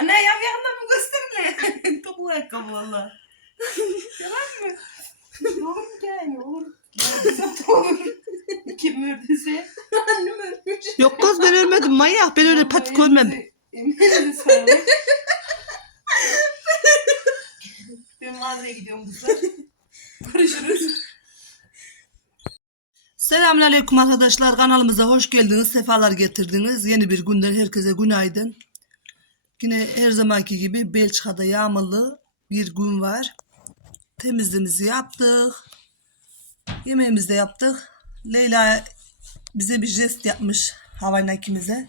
Anne yap yakından mı gösterin Topu ayakkabı valla. Yalan mı? Olur yani olur. olur. Kim ördüyse. Annem örmüş. Yok kız ben ölmedim manyak. Ben öyle patik ölmem. Emeğine sağlık. Ben mağazaya gidiyorum kızlar. Görüşürüz. Selamünaleyküm arkadaşlar. Kanalımıza hoş geldiniz. Sefalar getirdiniz. Yeni bir günden herkese günaydın. Yine her zamanki gibi Belçika'da yağmurlu bir gün var. Temizliğimizi yaptık. Yemeğimizi de yaptık. Leyla bize bir jest yapmış havayla ikimize.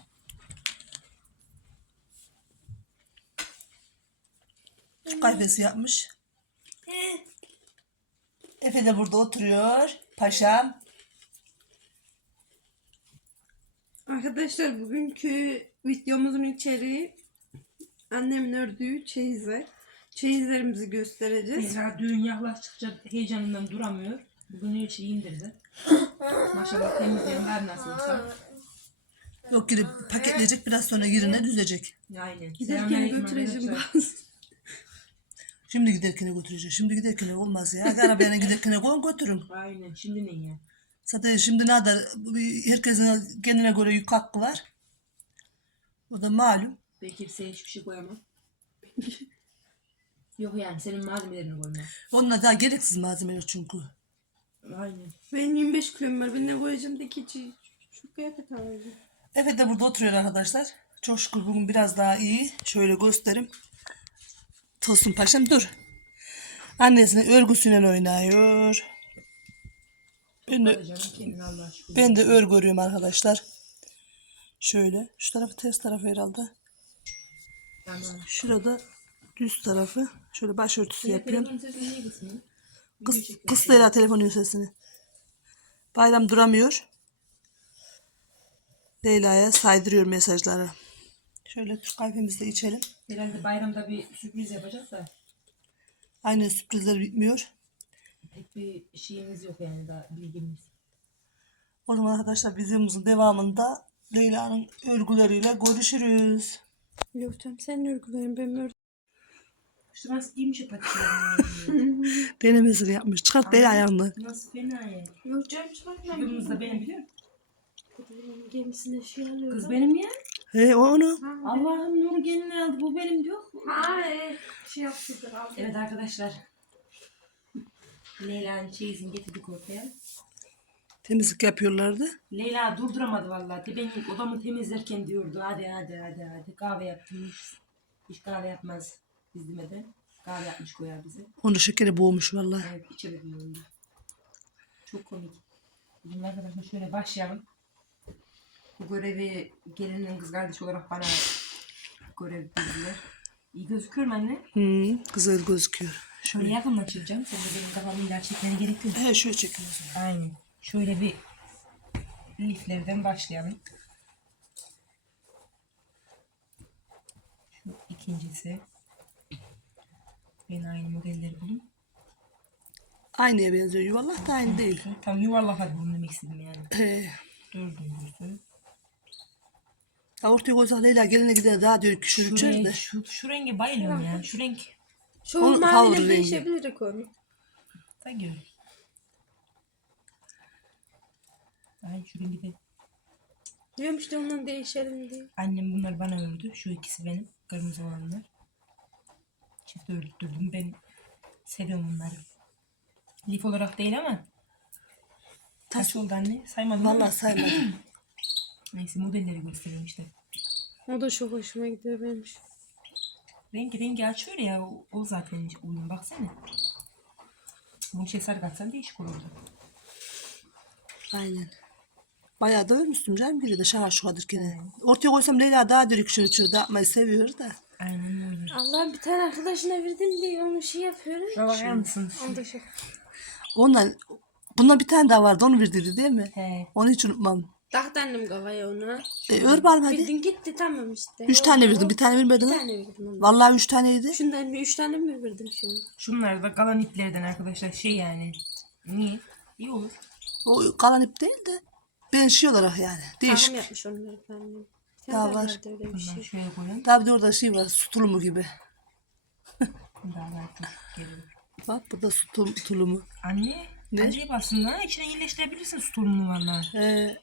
Türk kahvesi yapmış. Efe de burada oturuyor. Paşam. Arkadaşlar bugünkü videomuzun içeriği annemin ördüğü çeyizler. Çeyizlerimizi göstereceğiz. Mesela düğün yaklaştıkça heyecanından duramıyor. Bugün her şeyi indirdi. Maşallah temizleyen her nasılsa. Yok girip paketleyecek biraz sonra yerine düzecek. Aynen. Giderken Selamünaleyküm götüreceğim arkadaşlar. bazı. Şimdi giderken götüreceğim. Şimdi giderken olmaz ya. Hadi arabaya giderken koyun götürün. Aynen. Şimdi ne ya? Zaten şimdi ne kadar herkesin kendine göre yük hakkı var. O da malum. Belki sen hiçbir şey koyamam. Yok yani senin malzemelerini koyma. Onunla daha gereksiz malzemeler çünkü. Aynen. Benim 25 kilom var. Ben ne koyacağım da keçi. Şu kıyafet alacağım. Efe de burada oturuyor arkadaşlar. Çok şükür bugün biraz daha iyi. Şöyle göstereyim. Tosun paşam dur. Annesinin örgüsüyle oynuyor. Ben de, ben de örgü örüyorum arkadaşlar. Şöyle. Şu tarafı ters tarafı herhalde. Şurada düz tarafı. Şöyle başörtüsü yapıyorum. çekiyor. kıs Leyla telefonun sesini. Bayram duramıyor. Leyla'ya saydırıyor mesajları. Şöyle Türk kahvemizi de içelim. Herhalde bayramda bir sürpriz yapacak da Aynen sürprizler bitmiyor. pek bir şeyimiz yok yani daha bilgimiz. O zaman arkadaşlar videomuzun devamında Leyla'nın örgüleriyle görüşürüz. Yok canım sen örgülerin ben ördüm. İşte nasıl giymiş ya patiklerini. Denemesini yapmış. Çıkart Leyla ayağını. nasıl fena ya. Yok canım çıkartmam. Kızımız da benim biliyor musun? Gemisinde şey alıyor. Kız benim ya. He o onu. Allah'ım Nur'u gelin aldı. Bu benim diyor. Ha e, şey yaptıdır aldı. Evet arkadaşlar. Leyla'nın çeyizini getirdik ortaya. Temizlik yapıyorlardı. Leyla durduramadı vallahi. Ben odamı temizlerken diyordu. Hadi hadi hadi hadi. Kahve yaptım. Hiç, kahve yapmaz biz demeden. Kahve yapmış koyar bize. Onu şekere boğmuş vallahi. Evet içemedim onu. Çok komik. Bugün arkadaşlar şöyle başlayalım. Bu görevi gelinin kız kardeşi olarak bana görev verdiler. İyi gözüküyor mu anne? Hı, güzel gözüküyor. Şöyle yakından çekeceğim. Sen de benim kafamı illa çekmene gerek yok. He şöyle çekiyoruz. Aynen. Şöyle bir liflerden başlayalım. Şu ikincisi. Ben aynı modelleri bulayım. Aynıya benziyor. Yuvarlak da aynı değil. Tam yuvarlak hadi bunu demek istedim yani. He. Dördüncüsü. Ya ortaya koysak Leyla geline gider daha diyor şöyle Şu, içer renk, de. şu, şu renge bayılıyorum ya. Şu renk. Şu Onun maviyle havlu rengi. değişebilir konu. Da gör. Ay şu rengi de. Diyorum işte ondan değişelim diye. Annem bunları bana ördü. Şu ikisi benim. Kırmızı olanlar. Çift ördürdüm. Ben seviyorum bunları. Lif olarak değil ama. Kaç oldu anne? Saymadın? Vallahi saymadım. Neyse modelleri göstereyim işte. O da çok hoşuma gidiyor benim. Rengi rengi açıyor ya. O, o zaten uyum. Baksana. Bu şey sarı değişik olurdu. Aynen. Bayağı da örmüştüm canım biri de şaka şukadır gene. Ortaya koysam Leyla daha dürük şunu şunu da yapmayı seviyor da. Aynen öyle. Allah bir tane arkadaşına verdim diye onu şey yapıyorum. Şuna bakar mısın? Onu da şey. Ondan bundan bir tane daha vardı onu verdirdi değil mi? He. Onu hiç unutmam. Taktı annem kafaya ona. E, ör bakalım hadi. Bildin gitti tamam işte. Üç tane verdim bir tane vermedin Bir ha? tane verdim ona. Vallahi üç taneydi. Şundan bir üç tane mi verdim şimdi? Şunlar da kalan iplerden arkadaşlar şey yani. Niye? İyi olur. O kalan ip değil de. Ben şey olarak yani. Değişik. Takım yapmış onları annem. Daha de var. vardı öyle bir Bunları şey. şöyle koyun. Tabii de orada şey var su tulumu gibi. Daha. Geliyor. Bak burada su tul- tulumu. Anne. Ne? Acayip aslında. İçine iyileştirebilirsin su torununu valla. Ee,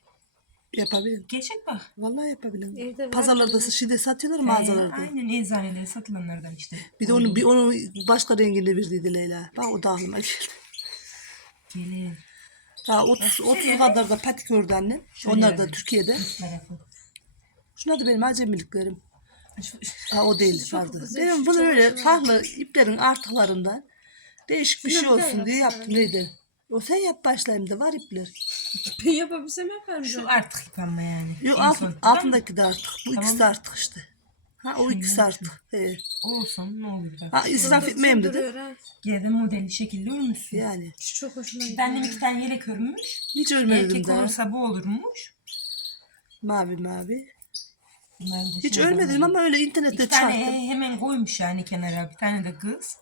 yapabilirim. Gerçek bak. Vallahi yapabilirim. Evde var Pazarlarda şeyde satıyorlar mağazalarda. aynen eczanelere satılanlardan işte. Bir de onu bir onu başka renginde verdiydi Leyla. Bak o da aklıma geldi. Gelin. Daha 30 30 kadar da patik ördü annem. Onlar da Türkiye'de. Şunlar da benim acemiliklerim. Ha o değil vardı. Benim bunu çok öyle hoşuma farklı iplerin artıklarından değişik bir şey olsun diye yaptım neydi? O sen yap başlayayım da var ipler. Ben yapabilsem yaparım. Şu artık yıkanma yani. Yok alt, altındaki de artık. Bu Tamam. ikisi de artık işte. Ha o şu. artık. He. Olsun ne olur bak. Ha israf etmeyeyim dedi. Yine de modeli şekilli örmüşsün. Yani Şu çok hoşuma gidiyor. annem iki tane yelek örmüş. hiç ölmedim Erkek daha. olursa bu olurmuş. Mavi mavi. Bunları da Hiç şimdi ölmedim ama öyle internette İki tane çıkarttım. he- hemen koymuş yani kenara. Bir tane de kız.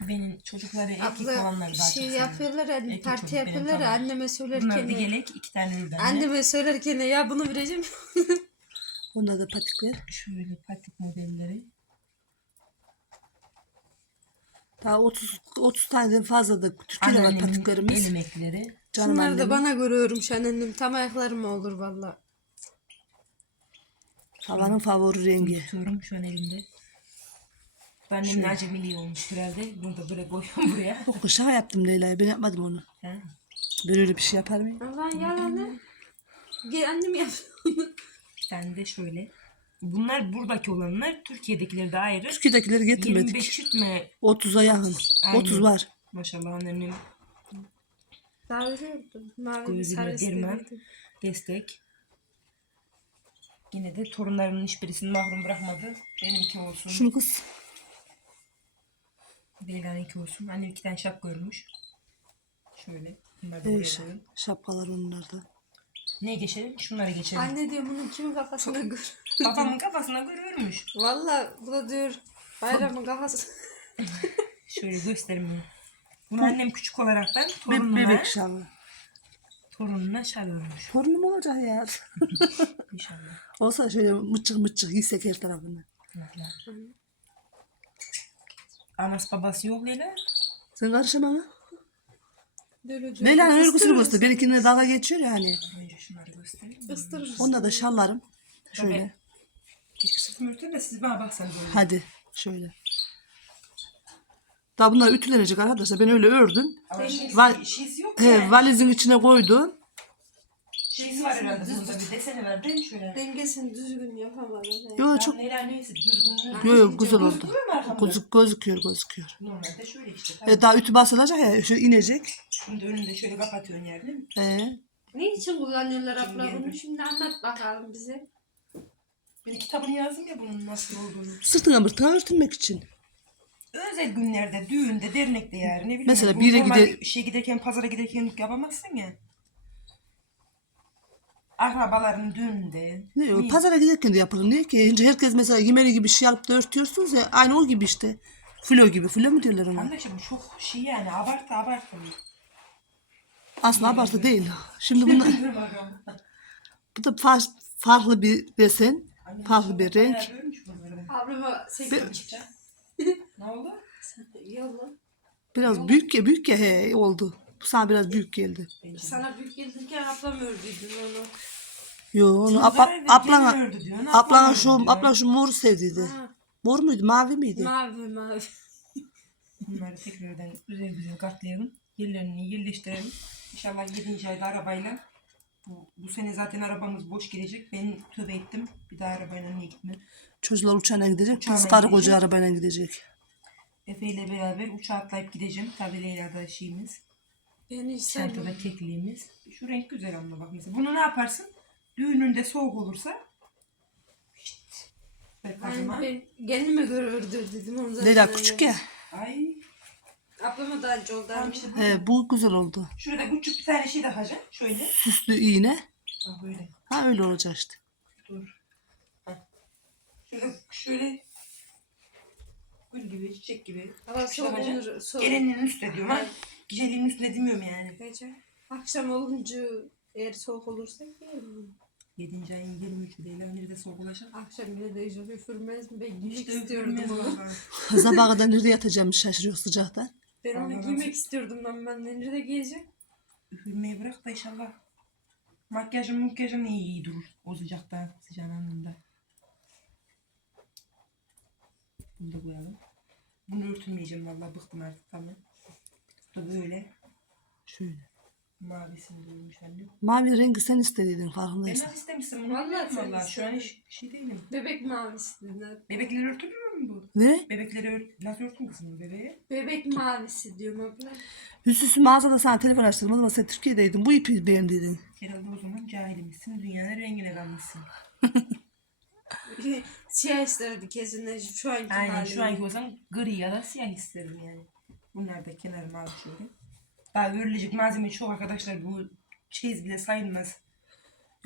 Benim çocukları erkek olanlar Abla daha şey çok yapıyorlar hani Erkek parti çocuk benim yapıyorlar ya, tamam. anneme Bunlar söylerken ya. yelek iki tane anne. Anneme söylerken ya bunu vereceğim. Onlar da patikler. Şöyle patik modelleri. Daha 30 30 taneden fazla da Türkiye'de var patiklerimiz. el emekleri. Canım Şunları da bana göre örmüş annem. Tam ayaklarım olur valla. Havanın favori rengi. Tutuyorum şu an elimde. Bu Annemin acemiliği olmuş herhalde. Bunu da böyle koyuyorum buraya. Yok şaka yaptım Leyla'ya. Ben yapmadım onu. Ha. Ben öyle bir şey yapar mıyım? Allah'ın yalanı. Gel annem yap onu. Tane de şöyle. Bunlar buradaki olanlar. Türkiye'dekileri de ayrı. Türkiye'dekileri 25 getirmedik. çift mi? 30'a yakın. Aynen. 30 var. Maşallah yaptım. Mavi girmem. istedim. destek. Yine de torunlarımın hiçbirisini mahrum bırakmadı. Benimki olsun. Şunu kız. Leyla'nınki olsun. Annem iki tane şapka örmüş. Şöyle. Bunları da buraya Evet. Şapkalar onlarda. Ne geçelim? Şunları geçelim. Anne diyor bunun kimin kafasına gör. Babamın kafasına göre örmüş. Valla bu da diyor bayramın kafası. Şöyle göstereyim. Bunu annem küçük olaraktan Be torununa, bebek şalı. torununa şal örmüş. Torunum olacak ya. İnşallah. Olsa şöyle mıçık mıçık giysek her tarafını. Anası babası yok Leyla. Sen karışma ha. Diyor. Leyla'nın örgüsünü göster. Benimkine dalga geçiyor ya hani. Önce şunları göstereyim. Isırırız. Onda da şallarım. Şöyle. Keşke sırtımı örteyim de siz bana baksanız öyle. Hadi. Şöyle. Daha bunlar ütülenecek arkadaşlar. Ben öyle ördüm. Ama şeysi yok He, yani. valizin içine koydum. Şeysi var herhalde. Bunda bir değil mi şöyle? Dengesini düzgün yapamadım. Yo çok Leyla neyse düzgün. yo, yo, güzel oldu. Gözüküyor mu arkamda? Gözük, gözüküyor gözüküyor. Normalde şöyle işte. Tamam. E, daha ütü basılacak ya şöyle inecek. Şimdi önünde şöyle kapatıyorsun yer değil mi? E, Ne için kullanıyorlar abla bunu? Şimdi anlat bakalım bize. Ben kitabını yazdım ya bunun nasıl olduğunu. sırtına mırtına örtünmek için. Özel günlerde, düğünde, dernekte yani ne bileyim. Mesela bir yere gide- şey giderken, pazara giderken yapamazsın ya. Akrabaların düğünde. Ne o Niye? pazara giderken de yapılır. Niye ki? Şimdi herkes mesela yemeni gibi şey alıp da örtüyorsunuz ya. Aynı o gibi işte. Flo gibi. Flo mu diyorlar ona? Anlaşım çok şey yani abartı abartı. Aslında abartı değil. Şimdi bunlar, bu da fa- farklı bir desen. Farklı bir renk. Ablama sekiz çıkacak. Ne oldu? Yolla. Biraz büyük ya büyük ya he, oldu. Bu sana biraz büyük geldi. Sana büyük gelirken ablam ördüydün onu. Yo onu ördü diyorsun, ablana ablan şu, ablan şu moru sevdiydi. Ha, Mor muydu mavi miydi? mavi mavi. Bunları tekrardan güzel güzel katlayalım. Yerlerini yerleştirelim. İnşallah 7. ayda arabayla. Bu, bu sene zaten arabamız boş gelecek. Ben tövbe ettim. Bir daha arabayla niye gitmem. Çocuklar uçağına gidecek. Uçağına Biz karı koca arabayla gidecek. Efe ile beraber uçağa atlayıp gideceğim. Tabii Leyla'da şeyimiz. Ben hiç. Çantada kekliğimiz. Şu renk güzel ama bak mesela. Bunu ne yaparsın? Düğününde soğuk olursa Şşt. Kazıma. Ben, ben kendime göre ördürdüm onu zaten. Leyla küçük ya. Ay. Ablama da acı oldu. Tamam işte bu. He, bu güzel oldu. Şurada küçük bir tane şey takacağım. Şöyle. Süslü iğne. Bak böyle. Ha öyle olacak işte. Dur. Şöyle, şöyle gül gibi, çiçek gibi. Şu soğuk olur. Soğuk. Gelinliğin üstüne diyorum ha. Geceliğin üstüne demiyorum yani. Gece. Akşam olunca eğer soğuk olursa giyerim. 7. ayın 23'ü değil. Nerede sokulacak? Akşam yine de yüzü üfürmez mi? Ben giymek İşte istiyordum onu. Sabaha kadar nerede yatacağım şaşırıyor sıcaktan. Ben onu razı giymek istiyordum ben. Ben nerede giyeceğim? Üfürmeyi bırak da inşallah. Makyajım makyajım iyi, iyi durur. O sıcakta sıcağın anında. Bunu da koyalım. Bunu örtünmeyeceğim vallahi bıktım artık tamam. Böyle. Şöyle. Mavisini de olmuş annem. Mavi rengi sen istediydin Ben farkındaysan. nasıl istemişsin bunu? Vallahi Vallahi sen vallahi. Şu an hiç şey değilim. Bebek mavisi. Bebekleri örtülüyor mu bu? Ne? Bebekleri ört... Nasıl örtün kızım bu bebeği? Bebek mavisi diyorum abla. Hüsnüsü mağazada sana telefon açtırdım. O zaman sen Türkiye'deydin. Bu ipi beğendiydin. Herhalde o zaman cahilimizsin. Dünyanın rengine kalmışsın. Siyah isterdi kesin şu anki Aynen şu anki o zaman gri ya da siyah isterim yani. Bunlar da kenar mavi şöyle. Daha örülecek malzeme çok arkadaşlar. Bu çeyiz bile sayılmaz.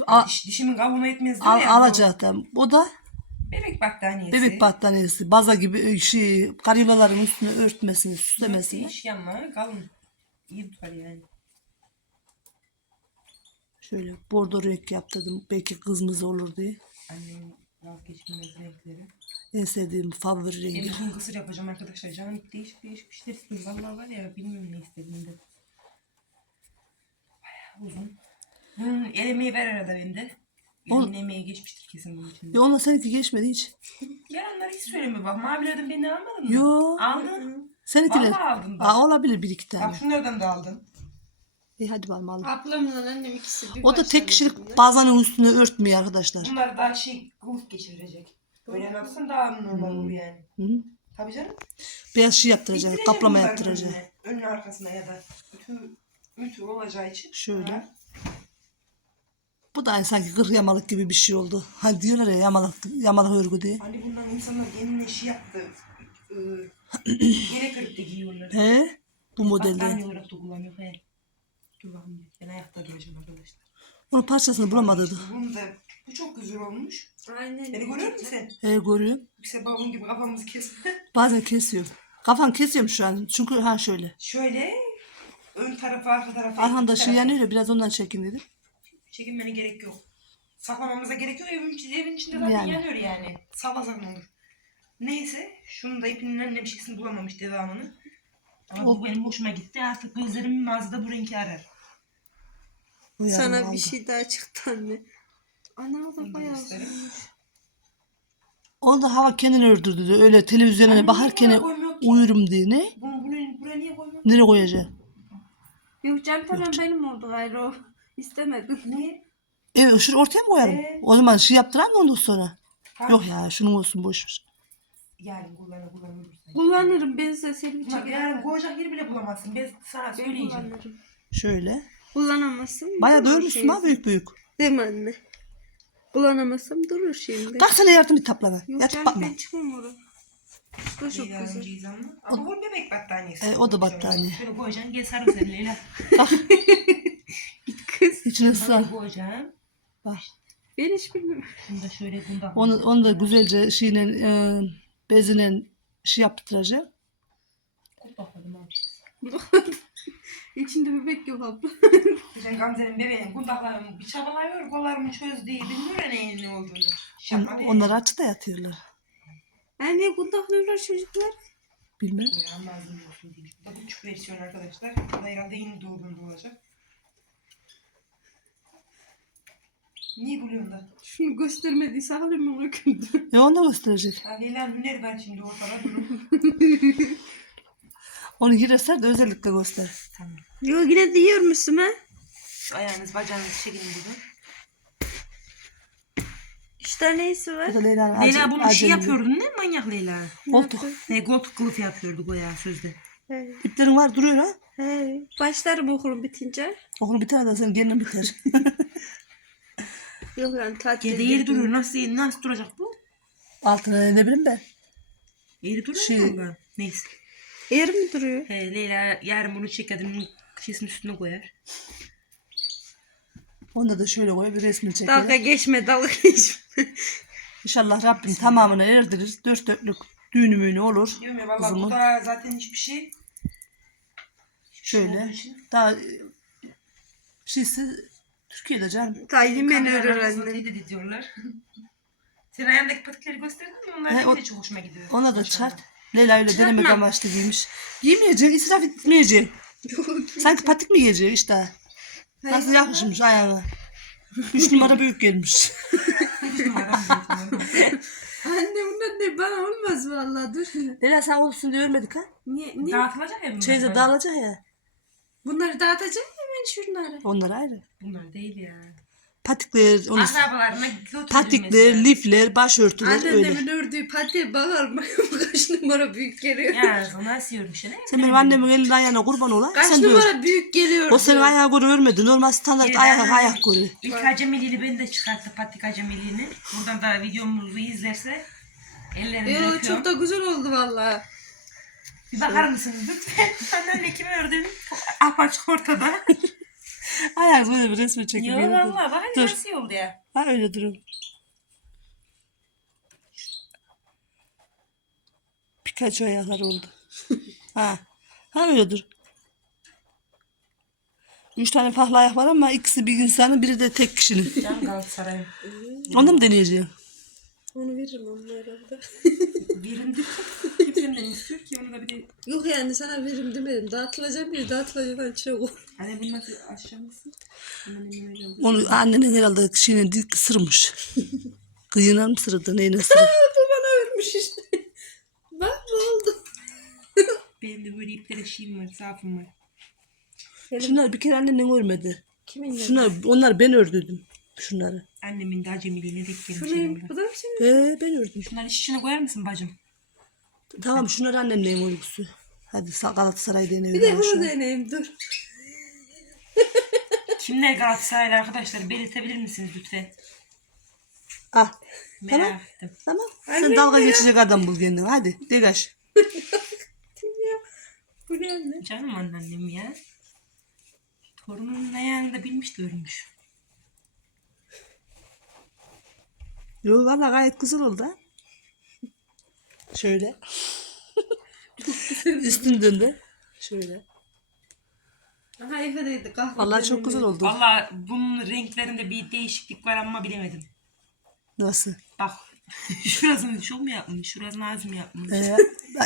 A- Diş, dişimin kabuğuna etmez diyor al, bu alacaktım. O da Bebek battaniyesi. bebek battaniyesi. Baza gibi şey, karyolaların üstüne örtmesini, süslemesini. iş yanma kalın. İyi tutar yani. Şöyle bordo renk yaptırdım. Belki kızımız olur diye. Annemin vazgeçilmez renkleri. En sevdiğim favori rengi. bütün kısır yapacağım arkadaşlar. Canım değişik değişik bir şeyler istiyorum. Vallahi var ya bilmiyorum ne istediğimde. Bayağı uzun. Bunun el emeği ver arada bende. Ol- Elimin emeği geçmiştir kesin bunun içinde. Ya onunla seninki geçmedi hiç. Yalanlar hiç söyleme bak. Mavilerden beni almadın mı? Yo. Aldın. Seninkiler. Vallahi aldım bak. Aa, olabilir bir iki tane. Bak şunlardan da aldın. İyi hadi bakalım al. Ablamla annem ikisi bir O da tek başladı kişilik bunlar. bazanın üstüne örtmüyor arkadaşlar. Bunlar daha şey kılıf geçirecek. Böyle yapsın daha normal olur yani. Hı -hı. Tabii canım. Beyaz şey yaptıracak, kaplama bunları yaptıracak. Önüne, önüne arkasına ya da ütü, ütü olacağı için. Şöyle. Ha. Bu da aynı sanki kırk yamalık gibi bir şey oldu. Hani diyorlar ya yamalık, yamalık örgü diye. Hani bundan insanlar kendine şey yaptı. Iı, Yere kırıp da giyiyorlar. He? Bu modelde. Battaniye olarak da kullanıyor. He. Dur bakayım. Ben ayakta duracağım arkadaşlar. Onun parçasını bulamadık. Bunu da bu çok güzel olmuş. Aynen. Beni görüyor musun sen? He görüyorum. Yüksel babam gibi kafamızı kes. Bazen kesiyor. Kafan kesiyorum şu an. Çünkü ha şöyle. Şöyle ön tarafı arka tarafı. Arkanda iki şey tarafı. yanıyor ya biraz ondan çekin dedim. Çekinmene gerek yok. Saklamamıza gerek yok. Evin, içi- evin içinde zaten Yani. yanıyor yani. Sallasak ne olur. Neyse. Şunun da ipinin önüne bir şeysini bulamamış devamını. Ama bu benim hoşuma gitti. Artık gözlerim mağazada bu renki arar. Uyarım Sana aldı. bir şey daha çıktı anne. Ana o da bayağı uzunmuş. Onu da hava kendini ördürdü de öyle televizyona Anne, bakarken buraya koymuyor ki? uyurum diye ne? Bunu buraya, buraya niye koymuyorsun? Nereye koyacağım? Yok can tamam benim oldu gayrı o. İstemedim. Niye? Evet şunu ortaya mı koyarım? Ee? O zaman şey yaptıran mı ondan sonra? Tamam. Yok ya şunun olsun boşver. Yarın kullanır kullanır. Kullanırım ben size seni Bak yarın koyacak yer bile bulamazsın. Ben sana Ben söyleyeceğim. kullanırım. Şöyle. Kullanamazsın. Bayağı durur dövmüşsün ha büyük büyük. Değil mi anne? Kullanamazsam durur şimdi. Bak sana yardım et taplana. Yok Yatıp canım bakma. ben çıkmam oraya. Bu da çok Leyla güzel. ama. Ama bu bebek battaniyesi. E, o da battaniye. Şöyle koyacaksın. Gel sarıl sen Leyla. Kız. İçine sığar. Böyle koyacaksın. Bak. Ben hiç bilmiyorum. Bunu da şöyle bunda. Onu, onu da güzelce şeyle e, bezine şey yaptıracağım. Kut bakalım abi. İçinde bebek yok abla. Geçen Gamze'nin bebeğinin kundaklarını bir çabalıyor, kollarımı çöz diye bilmiyor ya neyin ne olduğunu. Şaka On, onlar açıkta yatıyorlar. Anne kundaklıyorlar çocuklar. Bilmem. Diye. Bu da küçük versiyon arkadaşlar. Bu da herhalde yeni doğduğunda olacak. Niye gülüyorsun da? Şunu göstermediyse halim onu güldü. E onu da gösterecek. Ha, Leyla'nın hüneri var şimdi ortada durun. Onu gireser de özellikle göster. tamam. Yok yine diyor musun ha? Şu ayağınız bacağınızı çekin burada. İşte neyse var. Bu da Leyla'nın Leyla bunu şey yapıyordun ne manyak Leyla? Koltuk. Ne gold kılıf yapıyorduk o ya sözde. He, İplerin var duruyor ha. he. Başlarım okulum bitince. Okul biter de senin gelinin biter. Yok yani tatil. Gede yeri duruyor. Nasıl, nasıl duracak bu? Altına ne bileyim ben. Yeri duruyor Şey- mu? Neyse. Yer mi duruyor? He, Leyla yarın bunu çekedim. Şişin üstüne koyar. Onda da şöyle koy bir resmini Dalga çekelim. geçme dalga geçme. İnşallah Rabbim tamamını erdirir. Dört dörtlük düğünü müğünü olur. Diyorum ya valla Kızımın. bu da zaten hiçbir şey. hiçbir şey Şöyle. olduğu için Daha şeysi Türkiye'de canım. Tayyim beni örür Kameralar anne. teyit ediyorlar. Sen ayağındaki patikleri gösterdin mi? Onlar He, benim o- de çok hoşuma gidiyor. Ona da Maşallah. çıkart. Leyla öyle denemek Çıkartma. amaçlı giymiş. Giymeyeceksin, israf etmeyeceksin. Sanki patik mi yiyeceksin işte? Nasıl yakışmış ayağına. Üç numara büyük gelmiş. Anne bunlar ne bana olmaz vallahi dur. Leyla sen olsun diye örmedik ha? Niye? niye? Dağıtılacak ya bunlar. Çeyize dağılacak ya. Bunları dağıtacak mı ben şunları? Onlar ayrı. Bunlar değil ya. Patikler, onu, Akrabalarına götürdüm patikler, lifler, başörtüler öyle. Anneannemin ördüğü patiye bakar mı? Kaç numara büyük geliyor. Ya nasıl yormuş ne? Sen benim annemin elinin ayağına kurban ola. Kaç Sen de ör. numara büyük geliyor. O senin diyor. ayağı göre örmedi. Normal standart ayak ayak göre. İlk acemiliğini beni de çıkarttı patik acemiliğini. Buradan da videomuzu izlerse ellerini Yo, öpüyorum. çok da güzel oldu vallahi. Bir bakar mısınız lütfen? Anneanne kimi ördün? Apaçık ortada. Ayak böyle bir resmi çekip Yok valla bak Dur. nasıl oldu ya. Ha öyle durun. Pikachu ayaklar oldu. ha. Ha öyle dur. Üç tane farklı ayak var ama ikisi bir insanın biri de tek kişinin. Can Galatasaray'ın. Onu mu deneyeceğim? Onu veririm onun herhalde. Birinde kimsenin istiyor ki onu da bir de... Yok yani sana veririm demedim. Dağıtılacak bir dağıtılacaktan çok olur. Anne bunu nasıl aşağı mısın? Onu annenin herhalde şeyine dik ısırmış. Kıyına mı ısırdı neyine ısırdı? Bu bana örmüş işte. Bak ne oldu? Benim de böyle iplere şeyim var, zaafım var. Şunlar bir kere annenin örmedi. Kimin ya? Şunlar, onlar ben ördüydüm. Şunları. Annemin de acemiliğine denk gelmiş. ne? elimde. Bu da mı senin? Ee, ben ördüm. Şunları şişine koyar mısın bacım? Tamam şunlar annemlerin uykusu. Hadi Sa- Galatasaray deneyelim. Bir de bunu deneyeyim dur. Kimler Galatasaraylı arkadaşlar belirtebilir misiniz lütfen? Ah. Merak Tamam. ettim. Tamam. Sen dalga geçecek adam bul kendine. Hadi degaj. Bu ne anne? Canım anneannem ya. Torunun ayağında bilmiş de ölmüş. Yo valla gayet güzel oldu ha. Şöyle. Üstünden de. Şöyle. Aha Efe'deydi kahve. Vallahi çok güzel oldu. Valla bunun renklerinde bir değişiklik var ama bilemedim. Nasıl? Bak şurasını şu mu yapmış, şurasını az mı yapmış? Ee,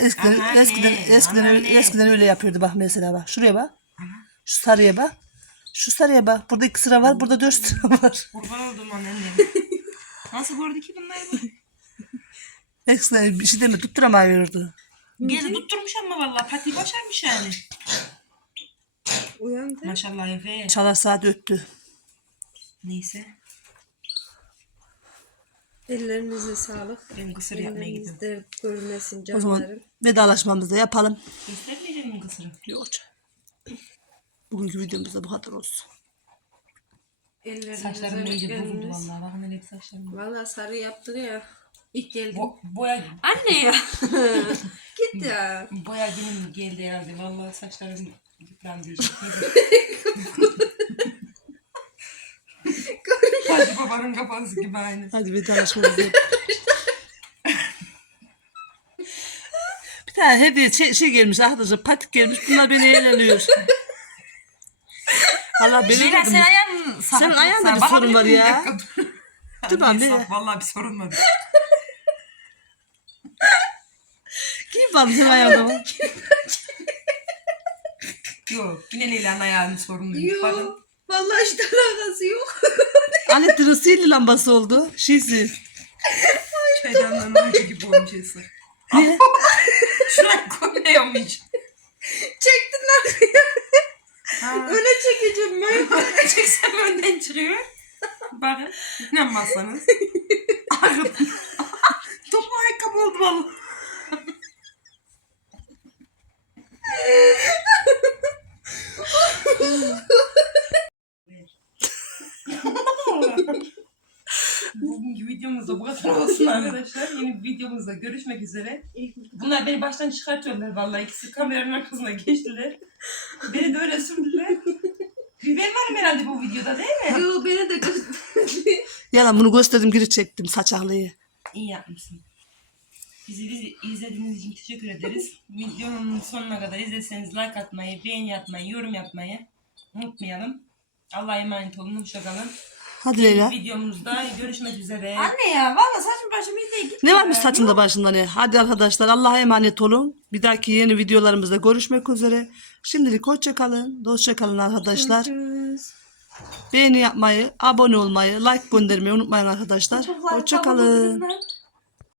eskiden, Anneanne, eskiden, eskiden, öyle, anneanne. eskiden öyle yapıyordu bak mesela bak. Şuraya bak. Şu sarıya bak. Şu sarıya bak. Burada iki sıra var. Burada dört sıra var. Kurban oldum anneannem. Nasıl gördü ki bunlar bu? Eskiden bir şey deme tutturamıyordu. Gezi tutturmuş ama valla pati başarmış yani. Uyandı. Maşallah Efe. Çalar saat öttü. Neyse. Ellerinize sağlık. Ben kısır yapmaya gidiyorum. Ellerinizde görmesin O zaman canlarım. vedalaşmamızı da yapalım. Göstermeyeceğim mi kısırı? Yok. Bugünkü videomuz da bu kadar olsun. Ellerinize Saçlarım iyice bozuldu elleriniz- valla. Bakın hele saçlarım. Valla sarı yaptı ya. İlk geldim. Bo boya Anne ya. Git ya. boya günüm geldi herhalde. Valla saçlarım yıprandı. Hacı babanın kafası gibi aynı. Hadi vedalaşmamızı yap. Bir tane hediye şey, şey gelmiş arkadaşlar patik gelmiş bunlar beni eğleniyor. Valla beni Leyla sen ayağın. Senin ayağında bir sorun var ya. dur. Ben bir- Valla bir sorun var. Kim var senin ayağında mı? Yok yine Leyla'nın ayağının sorunuymuş. Bakın. Yok. Vallahi işte alakası yok. Aletlerin sihirli lambası oldu. Şişi. Çaydanlığın ucu gibi Esra. Ne? Şuraya koymuyorum hiç. Çektin arkaya. Ha. Öne çekeceğim ben. Çeksem önden çıkıyor. Bakın inanmazsanız. Arada. Topu ayakkabı oldu valla. Bugünkü videomuzda bu kadar olsun arkadaşlar. Yeni bir videomuzda görüşmek üzere. Bunlar beni baştan çıkartıyorlar vallahi. İkisi kameranın arkasına geçtiler. Beni de öyle sürdüler. Bir ben varım herhalde bu videoda değil mi? Yo beni de göster. Yalan bunu gösterdim geri çektim saçaklıyı. İyi yapmışsın. Bizi, bizi izlediğiniz için teşekkür ederiz. Videonun sonuna kadar izlediyseniz like atmayı, beğeni yapmayı, yorum yapmayı unutmayalım. Allah'a emanet olun. Hoşçakalın. Hadi Leyla. Videomuzda görüşmek üzere. Anne ya valla saçım başım iyi değil. Ne varmış saçında başında ne? Hadi arkadaşlar Allah'a emanet olun. Bir dahaki yeni videolarımızda görüşmek üzere. Şimdilik hoşça kalın. Dostça kalın arkadaşlar. Görüşürüz. Beğeni yapmayı, abone olmayı, like göndermeyi unutmayın arkadaşlar. Çok